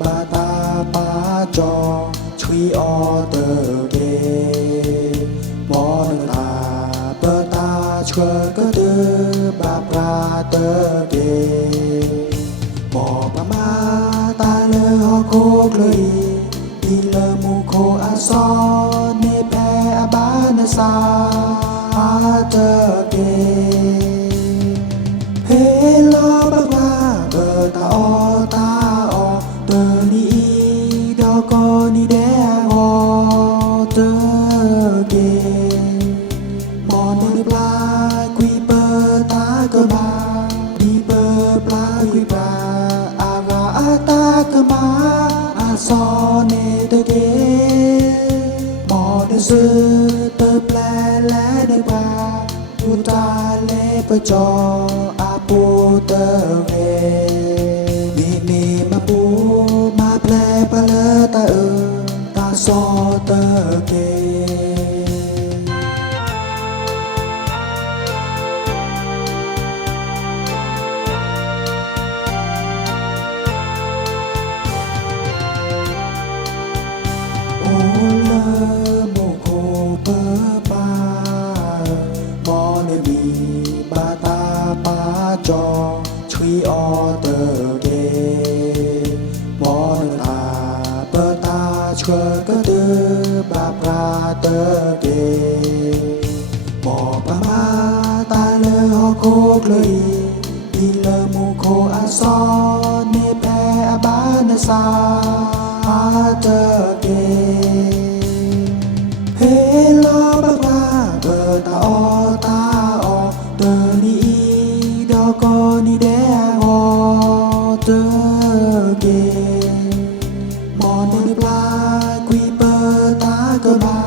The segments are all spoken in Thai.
បាបាចឈ្វីអតើគេមនតាបតាឆ្កកទើបាប្រាតើគេបបមាតាលើហកោក្លីពីលើមុខអសោ จออาปูเตอเรมีมีมาปูมาแปลปะเลอตาเออตาซอเตอเก เลอโมโค เปอปาบอบีบาตาปาจอออเตอเกมอตาอบาปราเตอตาอฮอเลอโมโคอาซอเนแปาเตอเกเฮลอบักว่าเปิดตาออตาออเตอนี่ดอกกอนี่แดงอเตอเกมอนนปลากุยเปิดตากะมา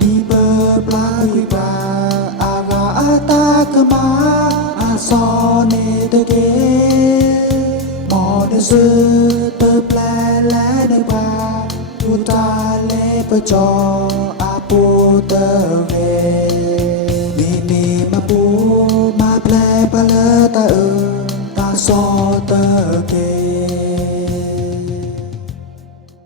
ดีเปิดปลากุยปลาอากาอาตากะมาอาซอเนเตเกมอเดซึเตอแปลและในปาดูตาเลปจอ ปูเตเวมีมีมาปูมาแปลปะเลตาเออตาซอเตเก